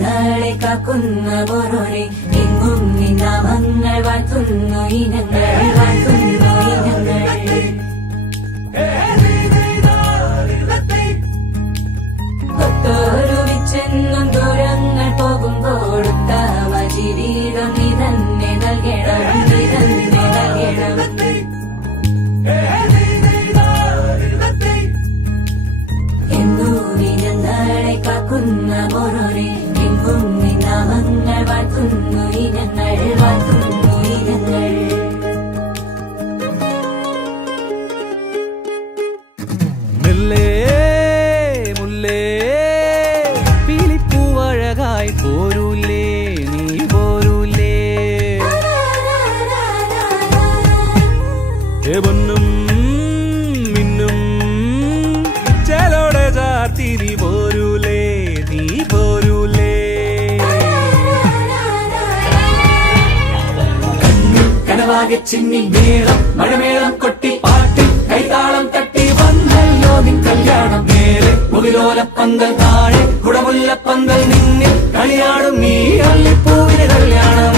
ഞങ്ങളെ കാക്കുന്ന ഓരോരെ എങ്ങും നിന്നാമങ്ങൾ വാഴ്ത്തുന്നു ഇനങ്ങൾ വാഴ്ത്തുന്നു ഇനങ്ങൾ ഒത്തൊരുമിച്ചെന്നും ദൂരങ്ങൾ പോകുമ്പോൾ ഉത്തമ ജീവിതം നീ തന്നെ നൽകണം നീ തന്നെ നൽകണം എന്നു നീ ഞങ്ങളെ കാക്കുന്ന ഓരോരെ എങ്ങും നീ നാമങ്ങൾ വാഴ്ത്തുന്നു ഇനങ്ങൾ വാഴ്ത്തുന്നു ഇനങ്ങൾ പീലിപ്പൂവഴകായി പോരൂലേ നീ പോരൂലേ പൊന്നും മിന്നും ചേലോടെ ചാർത്തിരി പോരൂലേ നീ പോരൂലേ കനവാകെ ചിന്നി മേളം മഴമേളം കൊട്ടി പാട്ടി കൈതാളം തട്ടി വന്നല്ലോ നിൻ കല്യാണം നേരെ മുകിലോലപ്പന്തൽ താഴെ കുടമുല്ലപ്പന്തൽ നിന്നിൽ കളിയാടും നീ അള്ളിപ്പൂവിന് കല്യാണം